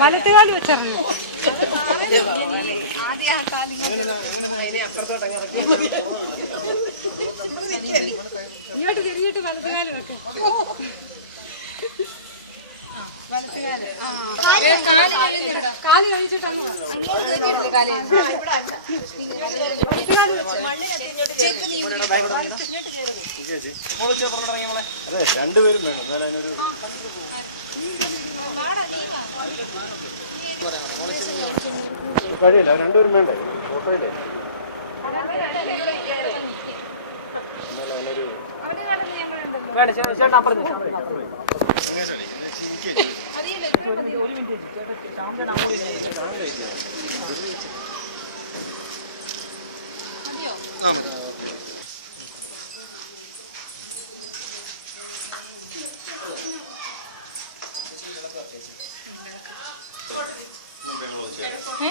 വലത്തുകാലി വെച്ചിറങ്ങി. ഇങ്ങോട്ട് തിരിഞ്ഞിട്ട് വലത്തുകാലി വെക്ക്. കാല് കഴിച്ചിട്ട് രണ്ടുപേരും വേണം. കഴിയില്ല, രണ്ടുപേരും വേണ്ടേ ഫോട്ടോയില്ലേ?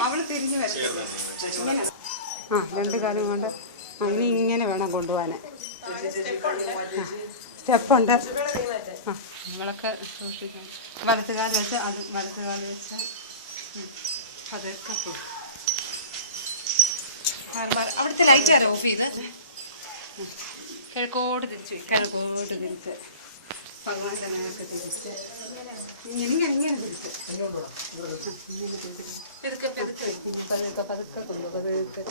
അവള് തിരിഞ്ഞു വരട്ടെ. രണ്ട് കാലം കൊണ്ട് ഇനി ഇങ്ങനെ വേണം കൊണ്ടുപോകാൻ. സ്റ്റെപ്പുണ്ട്. നമ്മളൊക്കെ സൂക്ഷിക്കണം. വലത്തുകാല് വെച്ച് അത് വലത്തുകാല് വെച്ച് അതൊക്കെ പോകും. അവിടുത്തെ ലൈറ്റ് ആരോ ഓഫ് ചെയ്ത് കിഴക്കോട്ട് തിരിച്ചു കിഴക്കോട്ട് തിരിച്ച് ഭഗവാന്റെ നേരത്തെ തിരിച്ച് ഇങ്ങനെ തിരിച്ച് പതുക്കെ പതുക്കെ പതുക്കെ പതുക്കെ കൊണ്ടു പതുക്കെ